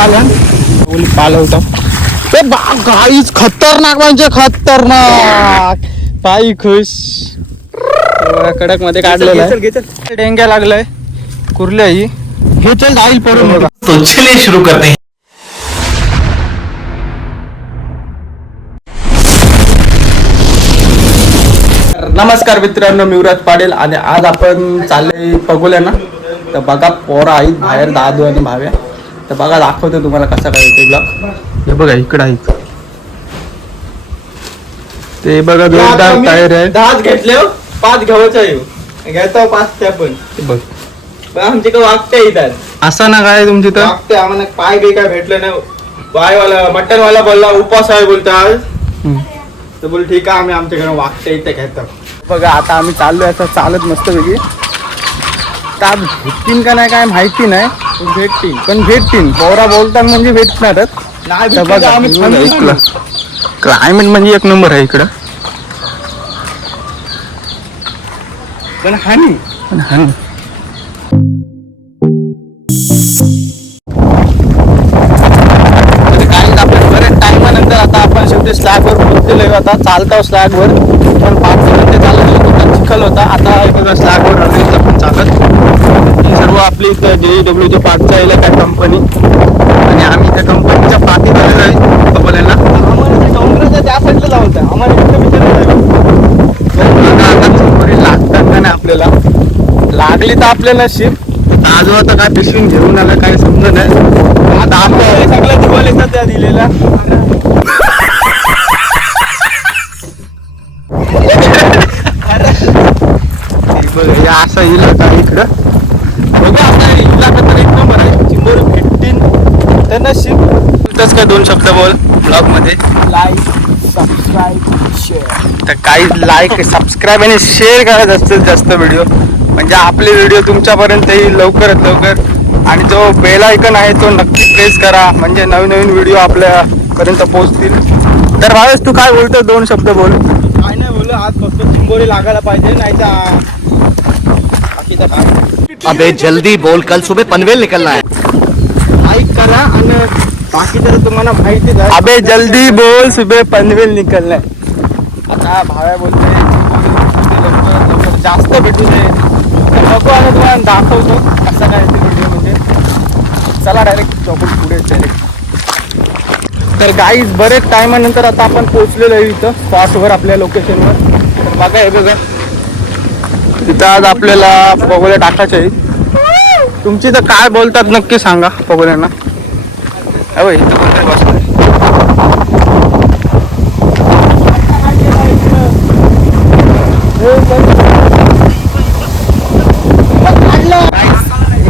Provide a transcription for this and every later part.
आला पालवता ते गाईच खतरनाक म्हणजे खतरनाक. पायी खुश कडक मध्ये काढलेला आहे. डेंग्या लागलाय कुर्ल्या ही हे चल जाईल पडून बघा. तो चलिए शुरू करते हैं. नमस्कार मित्रांनो, मी युवराज पाटील आणि आज आपण चालले पगोल्या ना. तर बघा पोरा आहेत बाहेर, दादू आणि भाव्या. तर बघा दाखवतो तुम्हाला कसा काय ते ब्लॉग. हे बघा इकडं आहे ते बघा जोरदार टायर आहे. 10 घेतले 5 घ्यायचं आहे घ्यायचा 5 त्या पण बघ आमच्या का वागते येतात असं ना काय तुमची तर वागते आम्हाला पाय बी काय भेटलं नाही. बायवाला मटन वाला बोलला उपास आहे बोलता आज. तर बोल ठीक आहे आम्ही आमच्याकडे वागते इथे घेतो. बघा आता आम्ही चाललोय असं चालत मस्त वेगळी. त्यात भेटतील का नाही काय माहिती नाही, पण भेटतील पोरा बोलतात म्हणजे भेटणारच. क्लायमेट म्हणजे एक नंबर आहे इकडं. पण हानी बऱ्याच टाइमानंतर आता आपण शेवटी स्लॅगवर पोहोचलेलो. आता चालतो स्लॅगवर, पण 5 मिनिटे चालत होतो, चिखल होता. आता बघा स्लॅगवर आलो आपण चालत. ही सर्व आपली JW पाठचा येईल काय कंपनी, आणि आम्ही त्या कंपनीच्या पाठी झालेलो आहे बघायला. आम्हाला डोंगराच्या त्या साईडला जाऊन आम्हाला लागतात का नाही आपल्याला. लागली तर आपल्याला शिप आजू आता काय पिशवीन घेऊन आला काय समजत नाही. आता आपल्या सगळ्या दिवाल येतात त्या दिलेल्या. असं इलाका इकडं बघा. आपला इलाका तर एक नंबर आहे. चिंबोरी भेटतील तर नशीब. तस काय 2 शब्द बोल ब्लॉग मध्ये. Like subscribe share. तर काही लाईक सबस्क्राईब आणि शेअर करा जास्तीत जास्त व्हिडिओ, म्हणजे आपले व्हिडिओ तुमच्यापर्यंत येईल लवकरात लवकर. आणि जो बेल आयकन आहे तो नक्की प्रेस करा, म्हणजे नवीन नवीन व्हिडिओ आपल्यापर्यंत पोहोचतील. तर भावेश तू काय बोलतो, 2 शब्द बोल. काय नाही बोलू, आज फक्त चिंबोरी लागायला पाहिजे, नाही तर बाकीचं काय. अबे जल्दी बोल, कल सुबह पनवेल निकलना है. लाईक करा आणि बाकी तर तुम्हाला माहितीच आहे. अबे जल्दी बोल, सुबह पनवेल निकलना है. आता भाव्या बोलते लवकर जास्त भेटू दे. तर बघू आणि तुम्हाला दाखवतो कसं काय ते व्हिडिओ मध्ये. चला डायरेक्ट चौकट पुढे डायरेक्ट. तर गाईज बरेच टायमानंतर आता आपण पोहोचलेलो आहे इथं स्पॉटवर, आपल्या लोकेशनवर. तर बघा हे बघा तिथं आज आपल्याला पगोल्या टाकायचे आहेत. तुमची तर काय बोलतात नक्की सांगा पगोल्यांना. अहो इथं कोणतरी बसलं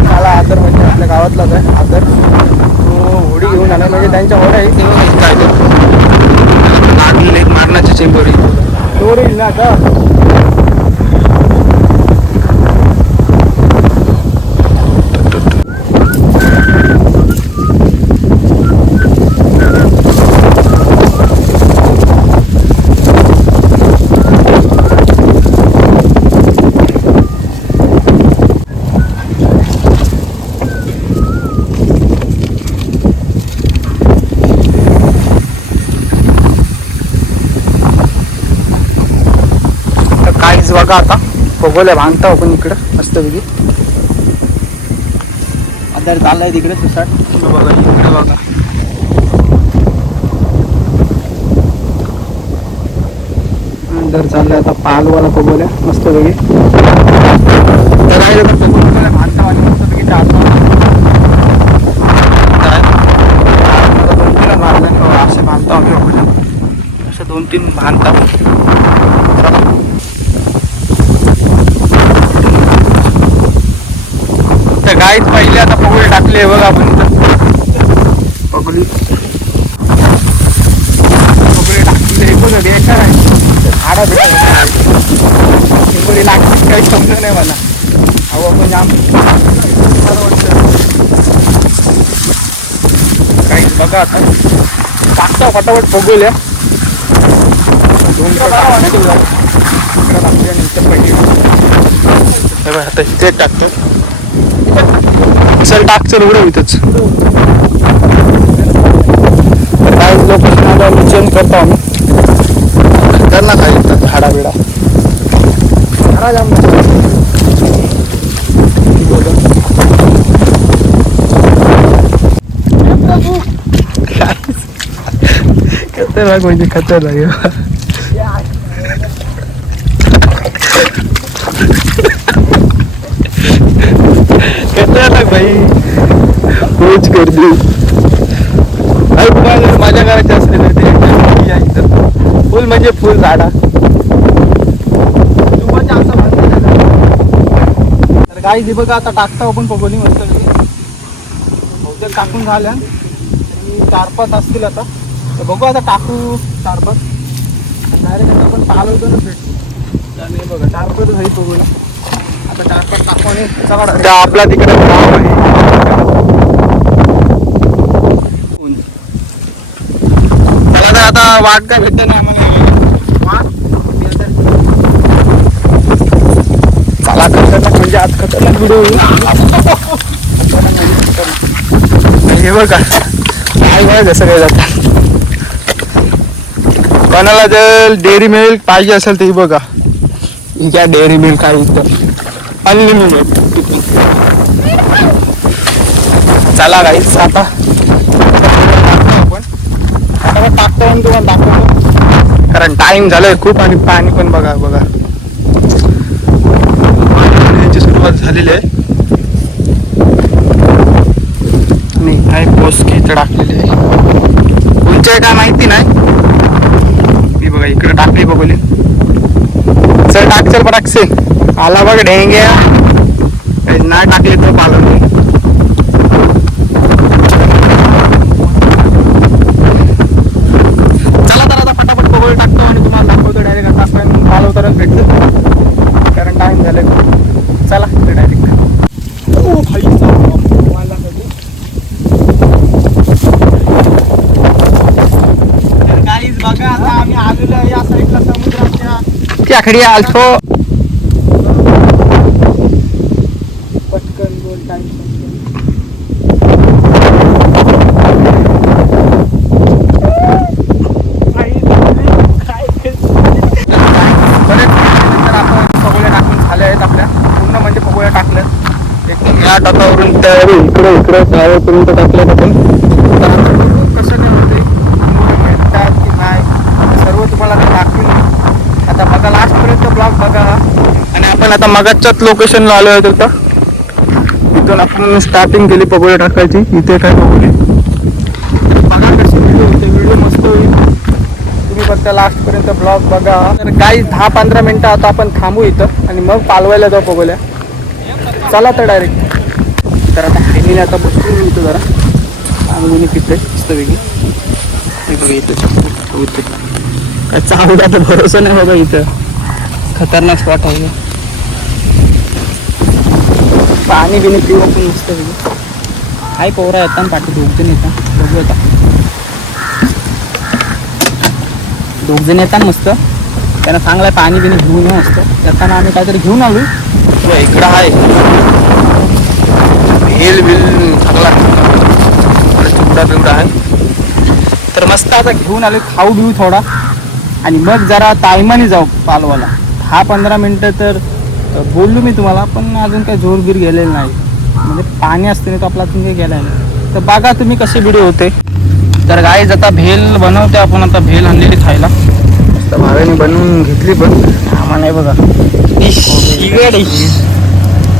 मला आदर, म्हणजे आपल्या गावातलाच आहे आदर. तो होडी घेऊन आला, म्हणजे त्यांच्या होड्या आहे काय लागलेले मारण्याची चिंबोरी दोर येईल ना आता. काहीच बघा आता पगोल्या बांधता आपण इकडं मस्त पैकी. आता चाललाय तिकडे सुसाट. बघा इकडे बघा. नंतर चाललंय आता पालवाला पगोल्या मस्त पैकी. बांधता आणि मस्त पैकी असे बांधता आम्ही पगोल्या. असं 2-3 बांधता. गाईच पहिले आता पगोले टाकले बघा आपण पगोली टाकले बघा. बेकार आहे झाडा पगोली लागली काही समजलं नाही मला. अहो आपण जाम काहीच बघा आता टाकता फटाफट पगोल्या. 2 इकडे टाकल्या नंतर पहिले आता इथे टाकतो. चल टाक चल उडव इथंच. तर काय लोकेशन आलं चेंज करतो आम्ही. कर ना काही झाडा बिडा खतरनाक म्हणजे खतरनाक. खतरनाक भाई खूच गर्दी. तुम्हाला मजा करायची असली तर ते इथं फुल म्हणजे फुल झाडा. तर काही दे बघा आता टाकतो आपण पगोली मस्त बहुतेक टाकून झाल्या 4-5 असतील आता. तर बघू आता टाकू 4-5 डायरेक्ट आता आपण चालवतो ना भेटतो. आणि बघा 4-5 झाली पगोली. आता 4-5 टाकू आणि चला आपला तिकडे गाव आहे. मला तर आता वाट काय भेटत नाही आम्हाला. चला खतरनाक म्हणजे आज खतरनाक व्हिडिओ. हे बघा काय बघा जसं काय जातात. कोणाला जर डेअरी मिल्क पाहिजे असेल तर ही बघा ही काय डेअरी मिल्क आहे इथं अनलिमिटेड. चला गाईस आता आपण टाकतो आणि तुम्हाला दाखवतो कारण टाइम झालाय खूप आणि पाणी पण बघा बघा याची सुरुवात झालेली आहे. आणि काय पोस्ट इथं टाकलेली आहे. कोणच्या काय माहिती नाही. मी बघा इकडे टाकली बघले. चल टाक चल पटाकसे आला बघ ढेंगे नाही टाकले तर पालन. चला तर आता फटाफट पगोली टाकतो आणि तुम्हाला दाखवतो डायरेक्ट आता आपण पालवताना भेटतो कारण टाइम झाले. चला ते डायरेक्ट बघा आता आम्ही आलेलो आहे या साईडला समुद्राच्या त्याकडे आलतो. पटकन बोल टाइम या टोकावरून त्या इकडे इकडे पर्यंत टाकल्यात आपण. कसं काय होते भेटतात की नाही सर्व तुम्हाला मी दाखवीन. आता बघा लास्टपर्यंत ब्लॉग बघा. आणि आपण आता मगाच्याच लोकेशनला आलो आहे तर इथून आपण स्टार्टिंग केली पगोली टाकायची. इथे काय पगोली बघा कशी व्हिडिओ होते. व्हिडिओ मस्त होईल. तुम्ही फक्त लास्टपर्यंत ब्लॉग बघा. तर काही 10-15 मिनटं आता आपण थांबू इथं आणि मग पालवायला जाऊ पगोल्या. चला तर डायरेक्ट. तर आता हेमीने आता बसून मिळतो जरा आम्ही पितोय मस्त वेगळी. बघा इथं इथे काय चालू आता भरोसा नाही बघा. इथं खतरनाक स्पॉट आहे. पाणी बिणी पिऊ आपण मस्त वेगळी. काही पोहरा येतात पाठी 2 जण येतात. बघू आता 2 जण येतात मस्त. त्यांना चांगलं पाणी बिणी घेऊन येऊ असतं. येताना आम्ही काहीतरी घेऊन आलो. इकडं आहे भेल बिल चांगला चिवडा बिवडा आहे. तर मस्त आता घेऊन आले खाऊ बिऊ थोडा आणि मग जरा टायमाने जाऊ पालवाला. 10-15 मिनटं तर बोललो मी तुम्हाला पण अजून काही जोरगीर गेलेलं नाही. म्हणजे पाणी असते नाही तर आपला अजून काही गेला नाही. तर बघा तुम्ही कसे व्हिडिओ होते. तर गाईज आता भेल बनवते आपण. आता भेल आणलेली खायला मस्त भावाने बनवून घेतली पण आम्हाला नाही बघा.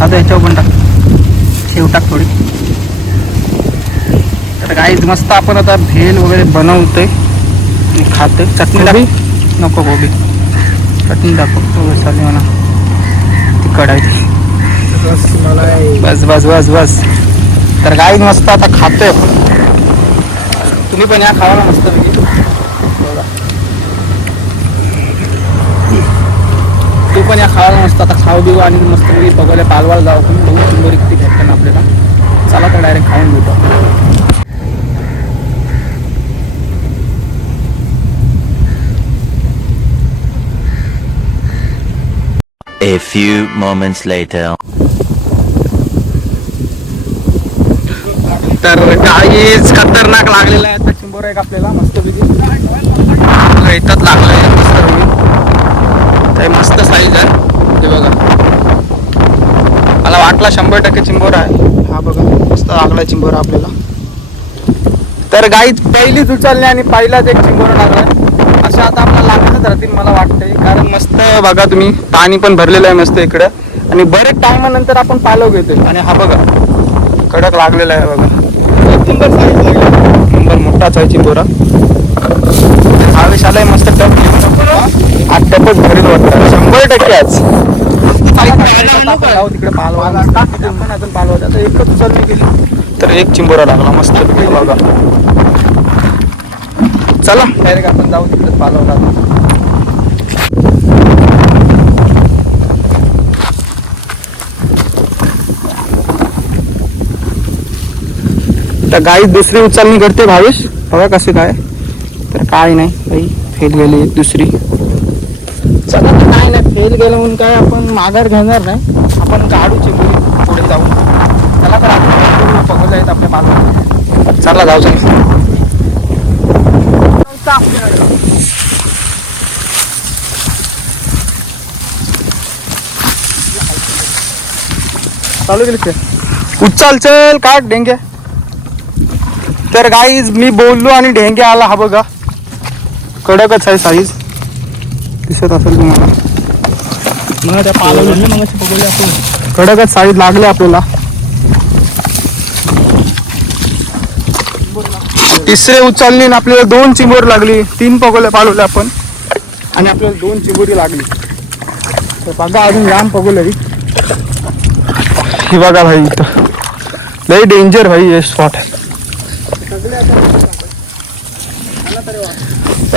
आता याच्यावर पण टाक ठेव टाक थोडी. तर गाईज मस्त आपण आता भेल वगैरे बनवतोय आणि खाते. चटणी टाक नको गोबी चटणी दाखव चालेल म्हणा ती कढाई. बस बस बस बस. तर गाईज मस्त आता खातोय आपण. तुम्ही पण या खावा मस्त बघा. तू पण या खावायला मस्त आता खाऊ देऊ आणि मस्त बघायला पालवायला जाऊ. पण बघू शंभर किती भेटतं ना आपल्याला. चला तर डायरेक्ट खाऊन घेतो. A few moments later. तर काहीच खतरनाक लागलेला आहे आता चिंबोरा एक आपल्याला मस्तपैकी इथंच लागलाय मस्त मस्त साईज आहे ते बघा. मला वाटला 100% चिंबोरा आहे. हा बघा मस्त लागलाय चिंबोरा आपल्याला. तर गाईच पहिलीच उचलली आणि पहिलाच एक चिंबोरा लागलाय. अशा आता आपल्याला लागतच राहतील मला वाटतंय, कारण मस्त बघा तुम्ही पाणी पण भरलेलं आहे मस्त इकडं आणि बरेच टायमानंतर आपण पालव घेतोय. आणि हा बघा कडक लागलेला आहे बघा, नंबर साईज लागला, नंबर मोठाच आहे चिंबोरा. आवेश आलाय मस्त टप आज टपच भरीत वाटतं 100% आज तिकडे पालवा पालवा आता एकच उचलणी केली तर एक चिंबोरा लागला मस्त बघा. चला डायरेक्ट आपण जाऊ तिकडे पालवला. तर गाई दुसरी उचलणी करते भावेश बघा कसं काय. तर काय नाही बाई फेल गेली दुसरी. चला तर काय नाही फेल गेलं म्हणून काय आपण माघार घेणार नाही, आपण काढू चिंबोरी पुढे जाऊ. चला तर आपण पकडले आहेत आपल्या पालवा. चला जाऊ चला. चालू केली उचल चल काढ ढेंग्या. तर गाईज मी बोललो आणि ढेंग्या आला. हा बघा कडकच आहे साईज दिसत असेल तुम्हाला. मग त्या पालवले मग पकडले आपण कडकच साईज लागले आपल्याला. तिसरे उचलली आणि आपल्याला 2 चिंबोरी लागली. 3 पगोले पालवले आपण आणि आपल्याला 2 चिंबोरी लागली. तर बघा अजून जाम पगोले हे बघा भाई. इथं लई डेंजर भाई हे स्पॉट आहे.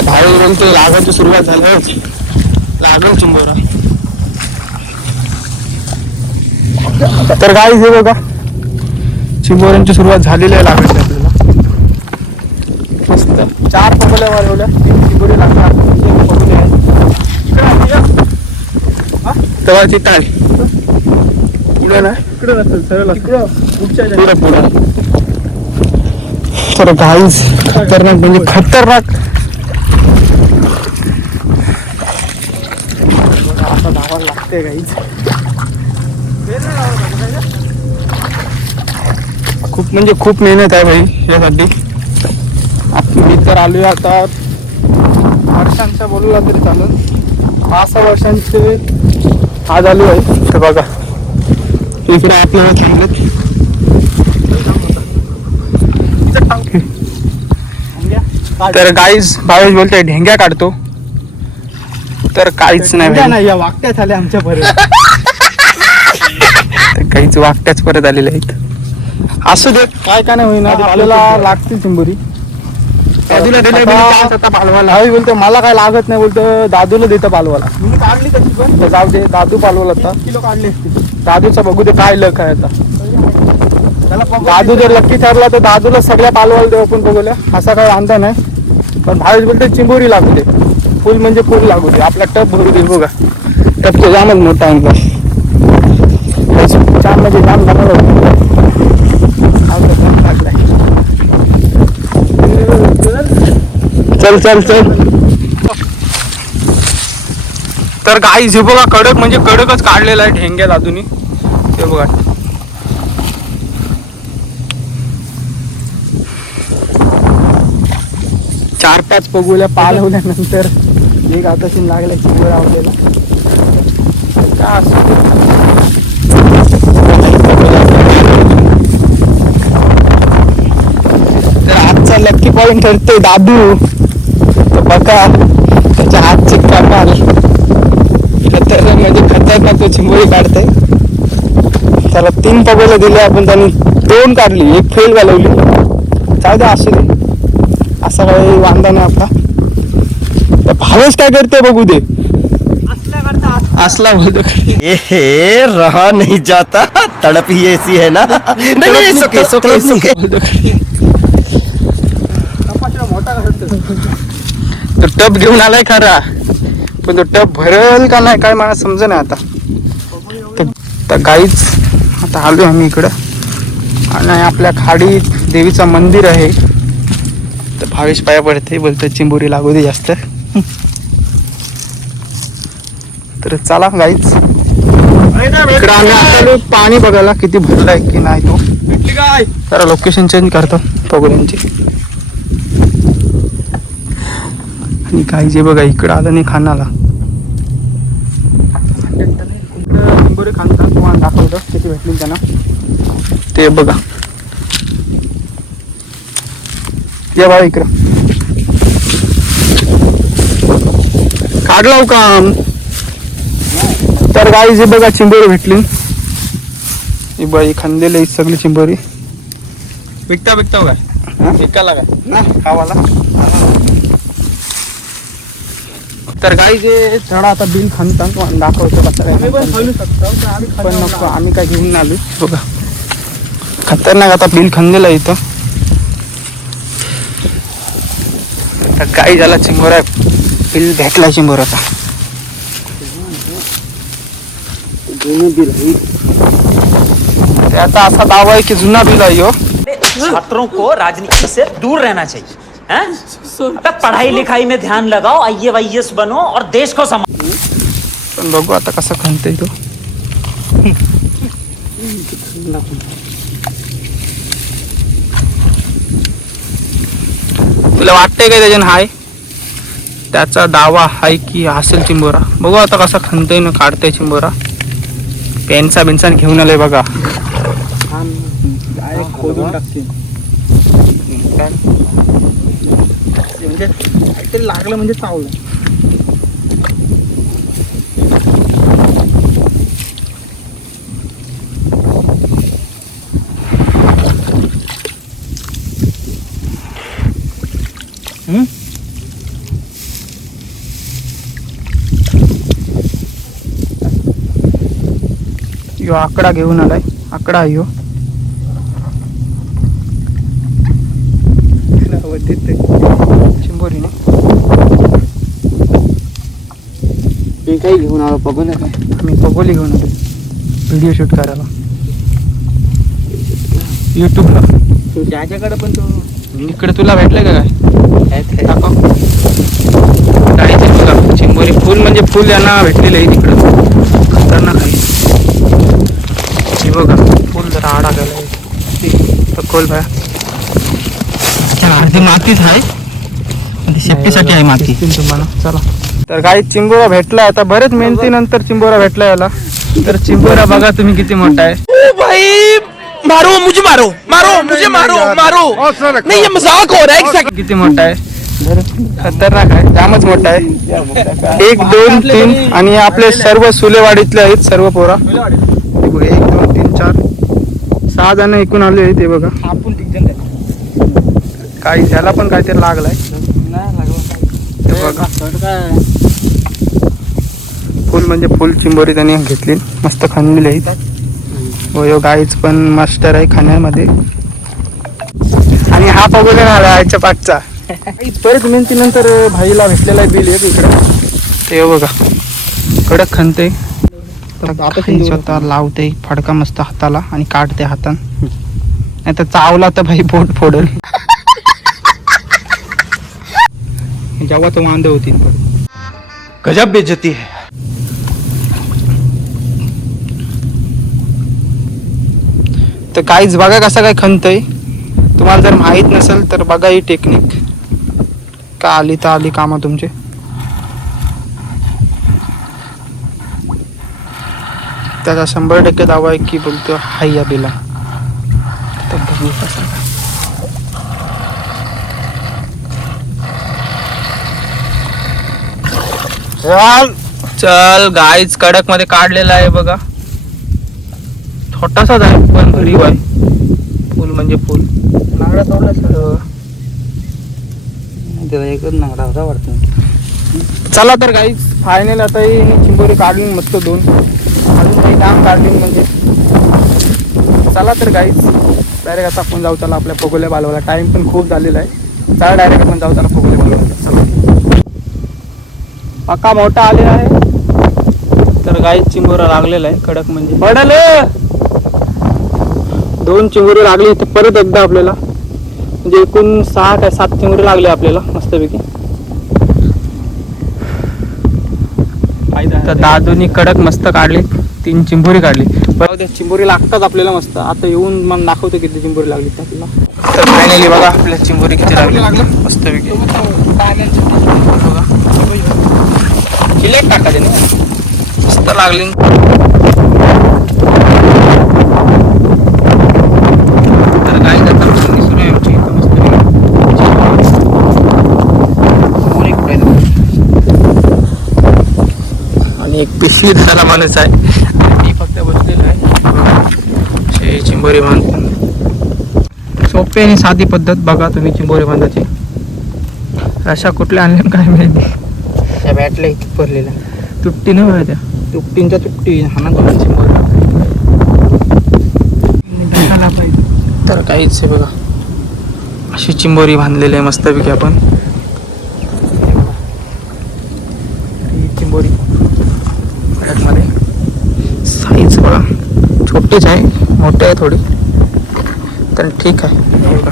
बाहेर बोलतो लागायची सुरुवात झाली लागल चिंबोरा. तर गाईज हे बघा चिंबोऱ्यांची सुरुवात झालेली आहे लागायची आपल्याला. मस्त 4 पगोल्या वाढवल्या 3 चिंबोरी लागतात. पगोले आहे तेव्हा तिथं आहे पुढे ना इकडे नसेल सरळ पुढे पुढे. तर गाईज खतरनाक म्हणजे खतरनाक असा धावा लागते गाईज. खूप म्हणजे खूप मेहनत आहे भाई यासाठी. मी तर आलोय आता वर्षांच्या बोलूला तरी चालेल 5-6 वर्षांचे आज आलो आहे. तर बघा इकडे आपल्याला थांबलेत. तर गाईज भावेश बोलतोय ढेंग्या काढतो तर काहीच नाही या वाकट्याच आल्या आमच्या परत. काहीच वाकट्याच परत आलेल्या आहेत. असू दे काय काय नाही होईना आपल्याला लागतील चिंबोरी. भावी बोलतो मला काय लागत नाही बोलतो दादूला देतं पालवाला. मी काढली तशी पण जाऊ दे दादू पालवला आता किलो काढली दादूचा बघू दे काय लक आहे आता. दादू जर लक्की ठरला तर दादूला सगळ्या पालवाला देऊ आपण बघूया असा काही वांधा नाही. पण भावेश बोलतो चिंबोरी लागू दे फुल म्हणजे फुल लागू दे आपला टप भरू दे. बघा टप तो जामच मोठा आहे छान म्हणजे जाम चल चल चल. तर गाईज हे बघा कडक म्हणजे कडकच काढलेला आहे ढेंग्या दादूनी. हे बघा चार 5 पगोल्या पालवल्यानंतर एक आता लागल्या चिंबोरा आवलेला का तर आजचा लक्की पॉइंट ठरतोय दादू. तर बघा त्याच्या हातचे कमाल खतरनाक म्हणजे खतरनाक तो चिंबोरी काढतोय. त्याला 3 पगोले दिले आपण त्यांनी 2 काढली 1 फेल घालवली. जाऊ दे असू दे असा काही वांधा नाही आपला. तर भावेश काय करते बघू दे असला बोलतो रहा नहीं जाता तड़प ही ऐसी है ना. नहीं सुके सुके सुके. तो टप घेऊन आलाय खरा पण तो टप भरल का नाही काय मला समज नाही आता. तर गाईच आता आलोय आम्ही इकडं आणि आपल्या खाडीत देवीचं मंदिर आहे. तर भावेश पाया पडते, बोलतो चिंबोरी लागू दे जास्त. तर चला गाईच, इकडे आम्ही आता पाणी बघायला किती भरलंय की नाही तो. जरा लोकेशन चेंज करतो पगोल्यांची. आणि काही जे बघा इकडं आलं नाही खानाला, इकडं चिंबोरी खानतात तुम्हाला दाखवतो किती भेटली त्यांना ते बघा. ये बघा इकडं काढला काम. तर गाई जे बघा चिंबोरी भेटली, ही बाई खांदेली सगळी चिंबोरी. विकता काय विकायला काय खावाला. तर गाई जे चढा आता बिल खानतात दाखवतो कसं काय. पण नको, आम्ही काय घेऊन आलो बघा. खतरनाक आता बिल खांदेला इथं. तर गाई झाला चिंबोरा, बिल भेटला चिंबोराचा. त्याचा असा दावा आहे की जुना बिल आहे. छात्रों को राजनीति से दूर रहना चाहिए हैं? अबे पढ़ाई लिखाई में ध्यान लगाओ, IAS बनो और देश को संभालो. पण बघू आता कसं खणतोय तो. तुला वाटतंय काय त्याच्यानं हाय? त्याचा दावा आहे की असेल चिंबोरा. बघू आता कसा खणतोय ना काढतोय चिंबोरा. पेनचा बिनसान घेऊन आलाय बघा. खोदून टाकतील म्हणजे काहीतरी लागलं म्हणजे चावलं. यो आकडा घेऊन आलाय. आकडा आहे यो. चिंबोरीने मी काही घेऊन आलो पगोली. मी पगोली घेऊन आलो व्हिडिओ शूट करायला युट्यूबला. त्याच्याकडे पण तो इकडे तुला भेटलं का काय दाखव. गाडीचे बघा चिंबोरी फुल म्हणजे फुल यांना भेटलेलं आहे तिकडं. खतरनाक आहे हे बघा. फुल जरा आडा गेला खोल भाया. अर्धी मातीच आहे, शेपटीसाठी आहे माती तुम्हाला. चला तर काही चिंबोरा भेटला. आता बरेच मेहनतीनंतर चिंबोरा भेटला याला. तर चिंबोरा बघा तुम्ही किती मोठा आहे. भाई मारो मुझे, मारो मारो मुझे, मारो मारो. नहीं ये मजाक हो रहा है. किती मोठा आहे, खतरनाक आहे, जामच मोठा आहे. 1 2 3 आणि आपले सर्व सुलेवाडीतले आहेत सर्व पोरा. 1 2 3 4 6 जण एकूण आले आहेत. ते बघा आपण काही त्याला पण काहीतरी लागलाय. ते बघा फुल म्हणजे फुल चिंबोरी त्यांनी घेतली, मस्त खाल्लेली आहेत. हो गाईच पण मास्टर आहे खाण्यामध्ये. आणि हा पगोले आला आईच्या पाठचा. परत मेहनतीनंतर भाईला भेटलेला आहे बिल एक इकडे. ते बघा कडक खणते, स्वतः लावते फडका मस्त हाताला आणि काढते हातान. नाही तर चावला तर भाई पोट फोडल. जेव्हा तो वांदे होतील. गजब बेइज्जती है. तर काहीच बघा कसं काय खणतंय. तुम्हाला जर माहित नसेल तर बघा ही टेक्निक. का आली तर आली कामं तुमचे. त्याचा 100% दावा आहे की बोलतो हाय या बिला. तर बघू कसं काय. चल गाईच कडक मध्ये काढलेला आहे बघा. छोटासाच आहे पण भरीव आहे. फुल म्हणजे फुल. नांगडा सोडला एकच नांगडा होता वाटतं. चला तर गाईच फायनल आता ही चिंबोरी काढली मस्त 2 अजून काही काम काढली म्हणजे. चला तर गाईच डायरेक्ट आता आपण जाऊ त्याला आपल्या पगोल्या बालवाला. टाइम पण खूप झालेला आहे. चला डायरेक्ट आपण जाऊ त्याला पगोल्या बालवाला. पक्का मोठा आलेला आहे. तर गाईच चिंबोरा लागलेला आहे कडक म्हणजे. पडल 2 चिंबोरी लागली. तर परत एकदा आपल्याला म्हणजे एकूण 6 काय 7 चिंबोरी लागले आपल्याला मस्तपैकी. तर दादूनी कडक मस्त काढली, 3 चिंबोरी काढली. बघा चिंबोरी लागतात आपल्याला मस्त. आता येऊन मग दाखवतो किती चिंबोरी लागली आपल्याला. तर फायनली बघा आपल्या चिंबोरी किती लागली मस्तपैकी. चिलेट टाका दे ना, मस्त लागली. तर काय करतात सुरू आहे आमची इथं मस्तपैकी. आणि एक पिशवी त्याला माणूस आहे, ती फक्त बसलेलं आहे. चिंबोरी बांधतात. सोपी आणि साधी पद्धत बघा तुम्ही चिंबोरी बांधायची. अशा कुठल्या आणल्या काय माहिती. त्या बॅटला इथे भरलेल्या तुपटी नाही बघा, त्या तुपटींच्या तुपटी हा ना चिंबोरी पाहिजे. तर काहीच आहे बघा, अशी चिंबोरी बांधलेली आहे मस्तपैकी आपण. चिंबोरी कडकमध्ये साईज बघा, छोटीच आहे, मोठी आहे थोडी, तर ठीक आहे बघा.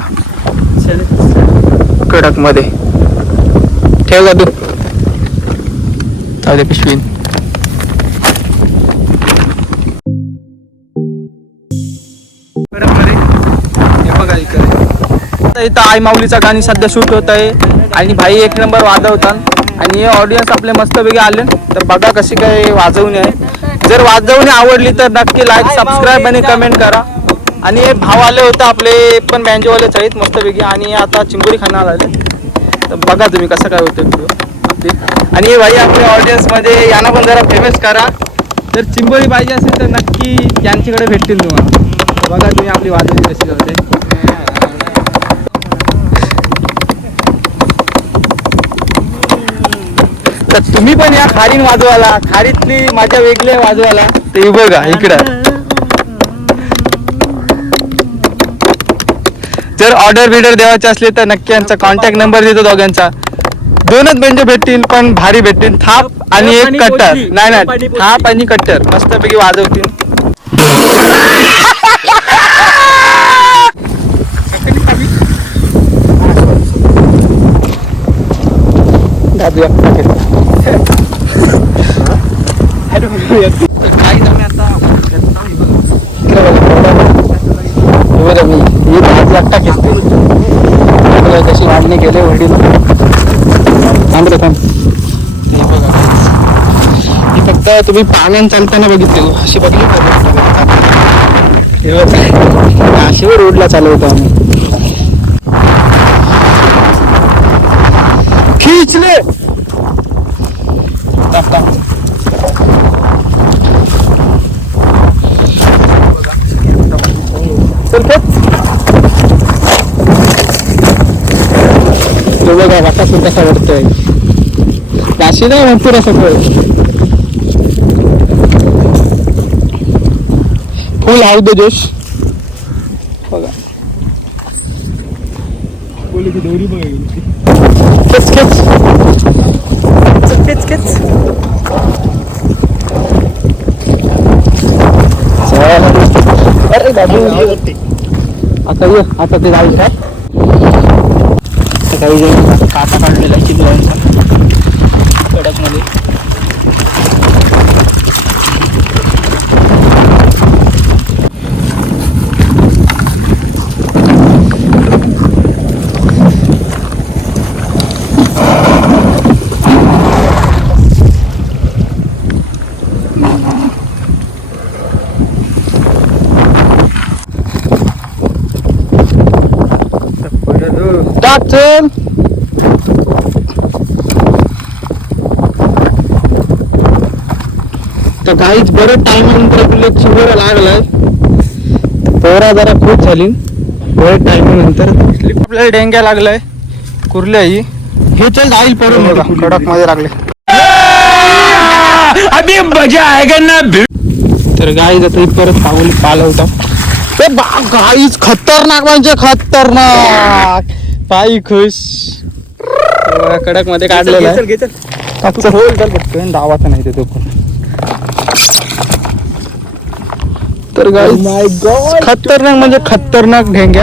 कडकमध्ये ठेव का तू, जाऊ दे पिशवी. कडकमध्ये हे बघा इथं आई माऊलीचा गाणी सध्या शूट होत आहे आणि भाई एक नंबर वाजवतात. आणि ऑडियन्स आपले मस्तपैकी आले, तर बघा कशी काय वाजवणी आहे. जर वाजवणी आवडली तर नक्की लाईक सबस्क्राईब आणि कमेंट करा. आणि हे भाव आले होते आपले पण बँजोवालेच आहेत मस्तपैकी, आणि आता चिंबोरी खाण्याला आले. तर बघा तुम्ही कसं काय होतं व्हिडिओ आपली. आणि भाई आपल्या ऑडियन्समध्ये यांना पण जरा फेमस करा. जर चिंबोरी पाहिजे असेल तर नक्की यांच्याकडे भेटतील तुम्हाला. बघा तुम्ही आपली वाजवणी कशी करते. तर तुम्ही पण या खारीन वाजवायला, खारीतली माझ्या वेगळे वाजवायला. ते बघा इकडं. जर ऑर्डर बिर्डर द्यायचे असले तर नक्की यांचा कॉन्टॅक्ट नंबर देतो दोघांचा. 2च बेंजो भेटतील पण भारी भेटतील. थाप आणि एक कट्टर, नाही थाप आणि कट्टर मस्तपैकी वाजवतील. दादू एकटा खेचते कशी वाढणे गेले वडील. थांबलं थांब. हे बघा ही फक्त तुम्ही पाण्यात चालताना बघितले, अशी बघली अशी रोडला चालवतो आम्ही. खिचले चल बघा वाटासून कसा वाटतोय. काशी नाही म्हणतो असं फुल हाव दे जोश. बघा दोरी बघा खेच खेच खेच खेच. अरे बाबू आता ये, आता ते जाईल काय काही जण काटा काढलेला आहे चिखलांचा कडकमध्ये. चल तर काहीच बरं टायमिंग आपल्याला चिंबोरा लागलाय. पोरा जरा खूप झाली बरं टायमिंग नंतर आपल्याला डेंग्या लागलाय. कुर्ल्या ही हे चल जाईल पडून बघा कडक मध्ये लागले. अभी मजा आएगा ना. तर गाई जातो परत पालवता. गाईच खतरनाक म्हणजे खतरनाक. पायी खुश कडक मध्ये काढलेला आहे. डावाचा नाही तो पण. तर गाईस खतरनाक म्हणजे खतरनाक ढेंग्या.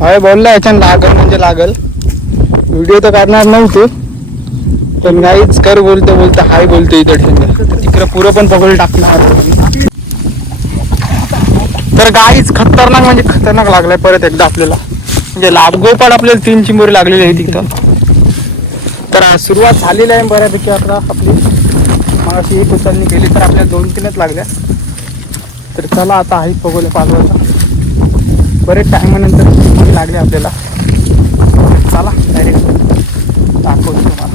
भाई बोलला याच्यानं लागल म्हणजे लागल. व्हिडिओ तर करणार नव्हते पण गाईच कर बोलते बोलते हाय बोलते इथं ठेंगा. तर तिकडे पुरं पण पकडून टाकणार. तर गाईच खतरनाक म्हणजे खतरनाक लागलाय परत एकदा आपल्याला. म्हणजे लागोपाठ आपल्याला 3 चिंबोरी लागलेली आहे तिथं. तर सुरुवात झालेली आहे बऱ्यापैकी. आता आपली मगाशी एक उचलणी केली तर आपल्याला 2-3च लागल्या. तर चला आता आहे पगोले 5 वाजता. बरेच टायमानंतर लागले आपल्याला. चला डायरेक्ट दाखवतो तुम्हाला.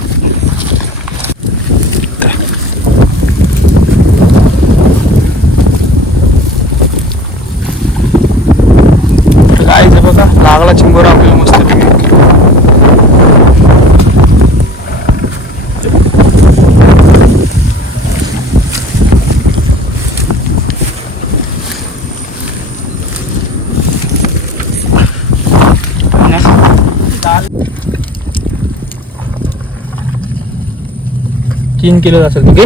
तर काय बघा लागला चिंबोरा आपल्याला मस्त पैकी. तीन किलो असेल घे.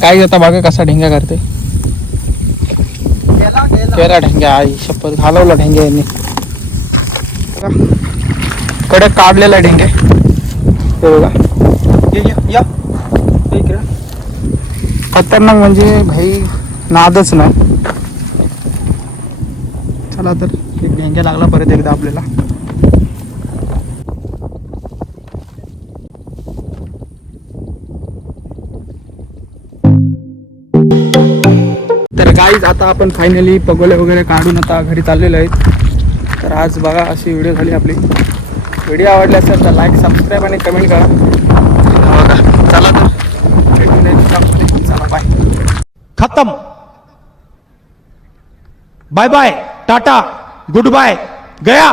काय आता बघा कसा ढेंगा करते. केला ढेंग्या आई शपथ घालवला ढेंग्या यांनी. कडक काढलेला ढेंगे हे बघा. या इकडे खतरनाक म्हणजे भाई नादच नाही. चला तर एक ढेंग्या लागला परत एकदा आपल्याला. तर गाईज आता आपण फायनली पगोले वगैरे काढून आता घरी चाललेलो आहेत. तर आज बघा अशी व्हिडिओ झाली आपली. व्हिडिओ आवडली असेल तर लाईक सबस्क्राईब आणि कमेंट करा. बघा चला तर चला बाय. खत्म. Bye bye tata goodbye गया.